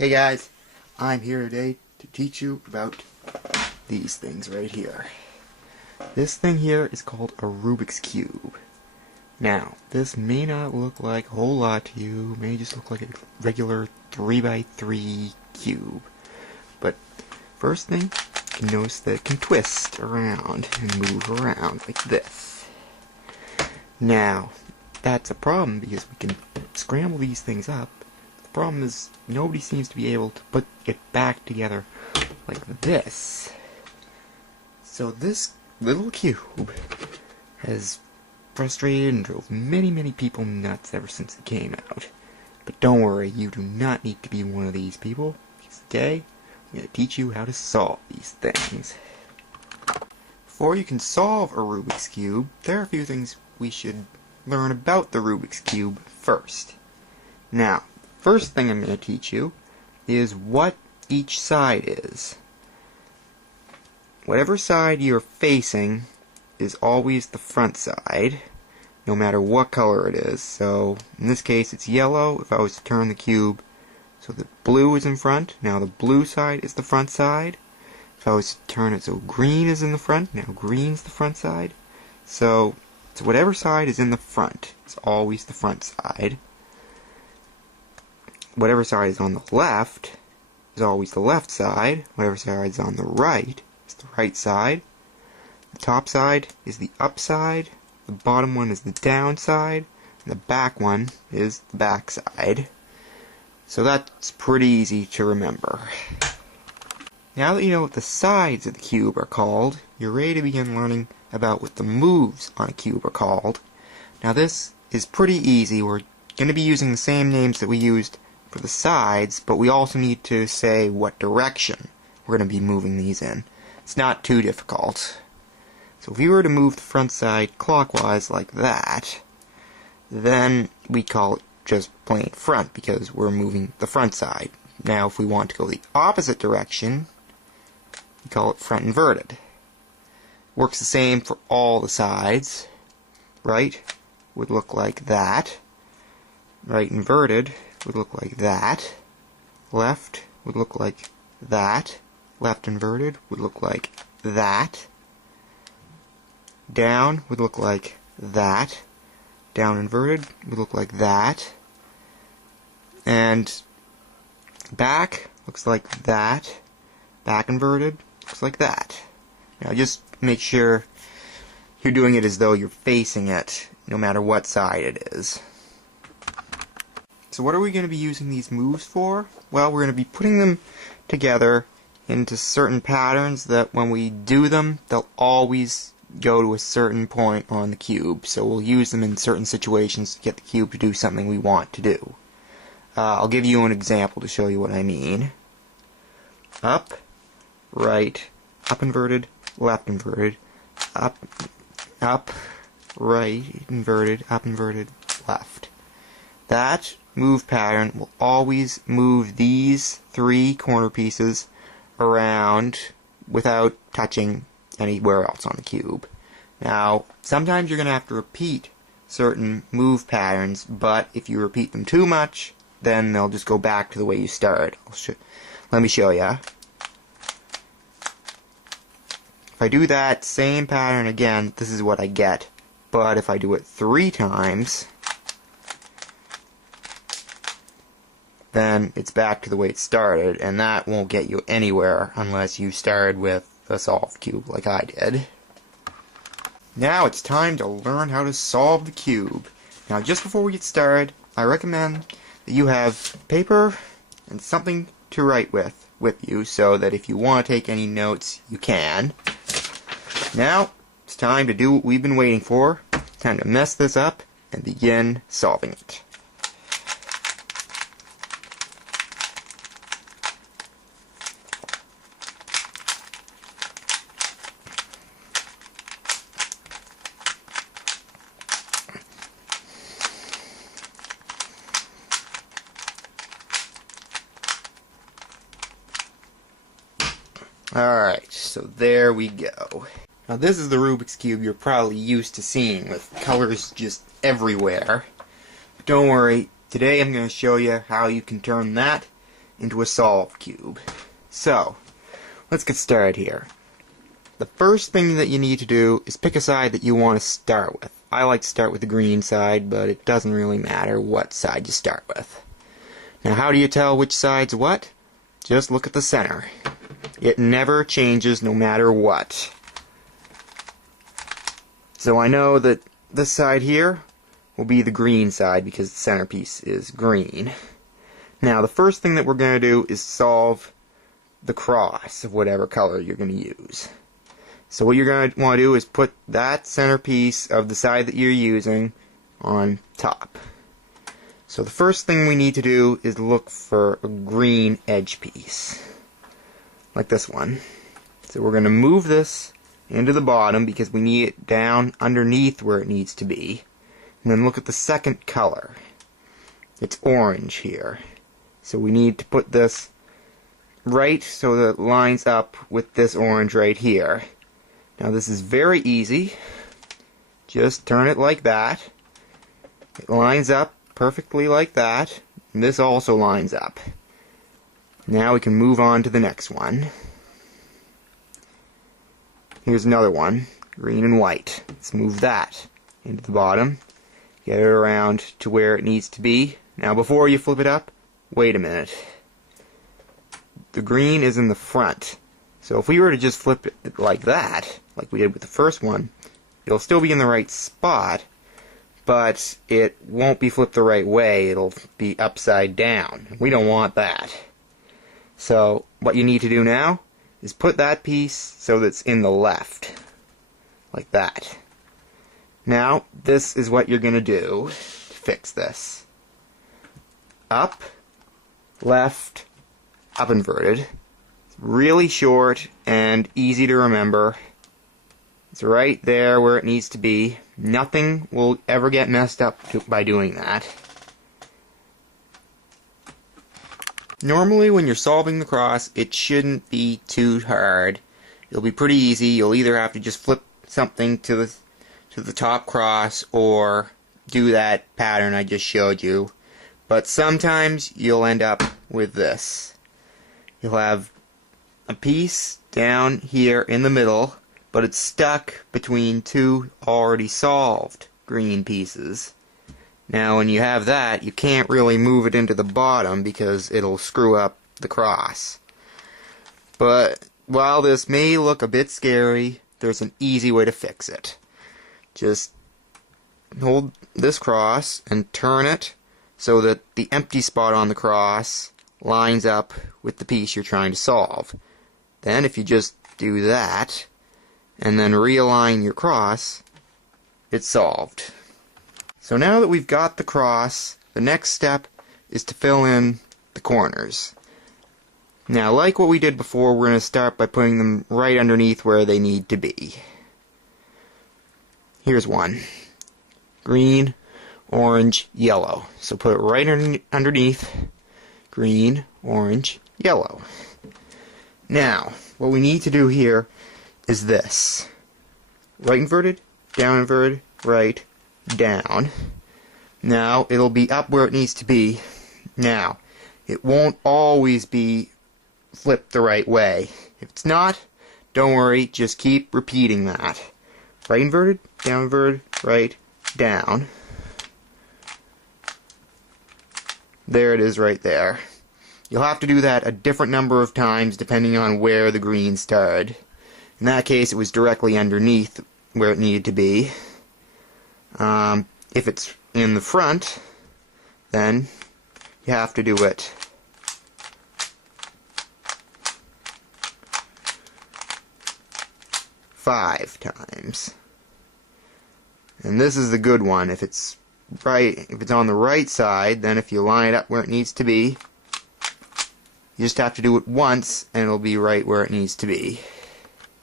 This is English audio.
Hey guys, I'm here today to teach you about these things right here. This thing here is called a Rubik's Cube. Now, this may not look like a whole lot to you, may just look like a regular 3x3 cube. But first thing, you can notice that it can twist around and move around like this. Now, that's a problem because we can scramble these things up. The problem is nobody seems to be able to put it back together like this. So this little cube has frustrated and drove many people nuts ever since it came out. But don't worry, you do not need to be one of these people, because today I'm going to teach you how to solve these things. Before you can solve a Rubik's Cube, there are a few things we should learn about the Rubik's Cube first. Now, first thing I'm going to teach you is what each side is. Whatever side you're facing is always the front side, no matter what color it is. So, in this case it's yellow if I was to turn the cube. So the blue is in front, now the blue side is the front side. If I was to turn it so green is in the front, now green's the front side. So whatever side is in the front is always the front side. Whatever side is on the left is always the left side. Whatever side is on the right is the right side. The top side is the up side. The bottom one is the down side. And the back one is the back side. So that's pretty easy to remember. Now that you know what the sides of the cube are called, you're ready to begin learning about what the moves on a cube are called. Now this is pretty easy. We're going to be using the same names that we used for the sides, but we also need to say what direction we're going to be moving these in. It's not too difficult. So if we were to move the front side clockwise like that, then we call it just plain front because we're moving the front side. Now if we want to go the opposite direction, we call it front inverted. Works the same for all the sides. Right would look like that. Right inverted would look like that. Left would look like that. Left inverted would look like that. Down would look like that. Down inverted would look like that. And back looks like that. Back inverted looks like that. Now just make sure you're doing it as though you're facing it, no matter what side it is. So what are we going to be using these moves for? Well, we're going to be putting them together into certain patterns that when we do them, they'll always go to a certain point on the cube. So we'll use them in certain situations to get the cube to do something we want to do. I'll give you an example to show you what I mean. Up, right, up inverted, left inverted, up, right, inverted, up inverted, left. That move pattern will always move these three corner pieces around without touching anywhere else on the cube. Now, sometimes you're going to have to repeat certain move patterns, but if you repeat them too much, then they'll just go back to the way you started. Let me show you. If I do that same pattern again, this is what I get. But if I do it 3 times, then it's back to the way it started, and that won't get you anywhere unless you started with a solved cube like I did. Now it's time to learn how to solve the cube. Now just before we get started, I recommend that you have paper and something to write with you so that if you want to take any notes, you can. Now it's time to do what we've been waiting for. It's time to mess this up and begin solving it. Alright, so there we go. Now this is the Rubik's Cube you're probably used to seeing, with colors just everywhere. But don't worry, today I'm going to show you how you can turn that into a solved cube. So, let's get started here. The first thing that you need to do is pick a side that you want to start with. I like to start with the green side, but it doesn't really matter what side you start with. Now, how do you tell which side's what? Just look at the center. It never changes no matter what. So I know that this side here will be the green side because the centerpiece is green. Now, the first thing that we're going to do is solve the cross of whatever color you're going to use. So what you're going to want to do is put that centerpiece of the side that you're using on top. So the first thing we need to do is look for a green edge piece, like this one. So we're going to move this into the bottom because we need it down underneath where it needs to be. And then look at the second color. It's orange here. So we need to put this right so that it lines up with this orange right here. Now this is very easy. Just turn it like that. It lines up perfectly like that. And this also lines up. Now we can move on to the next one. Here's another one, green and white. Let's move that into the bottom. Get it around to where it needs to be. Now before you flip it up, wait a minute. The green is in the front. So if we were to just flip it like that, like we did with the first one, it'll still be in the right spot, but it won't be flipped the right way. It'll be upside down. We don't want that. So what you need to do now is put that piece so that it's in the left, like that. Now, this is what you're going to do to fix this. Up, left, up inverted. It's really short and easy to remember. It's right there where it needs to be. Nothing will ever get messed up by doing that. Normally when you're solving the cross, it shouldn't be too hard. It'll be pretty easy. You'll either have to just flip something to the top cross or do that pattern I just showed you. But sometimes you'll end up with this. You'll have a piece down here in the middle, but it's stuck between two already solved green pieces. Now when you have that, you can't really move it into the bottom because it'll screw up the cross. But while this may look a bit scary, there's an easy way to fix it. Just hold this cross and turn it so that the empty spot on the cross lines up with the piece you're trying to solve. Then if you just do that and then realign your cross, it's solved. So now that we've got the cross, the next step is to fill in the corners. Now, like what we did before, we're going to start by putting them right underneath where they need to be. Here's one. Green, orange, yellow. So put it right underneath. Green, orange, yellow. Now, what we need to do here is this. Right inverted, down inverted, right, down. Now, it'll be up where it needs to be. Now, it won't always be flipped the right way. If it's not, don't worry, just keep repeating that. Right inverted, down inverted, right, down. There it is right there. You'll have to do that a different number of times depending on where the green started. In that case, it was directly underneath where it needed to be. If it's in the front, then you have to do it five times. And this is the good one. If it's on the right side, then if you line it up where it needs to be, you just have to do it once and it'll be right where it needs to be.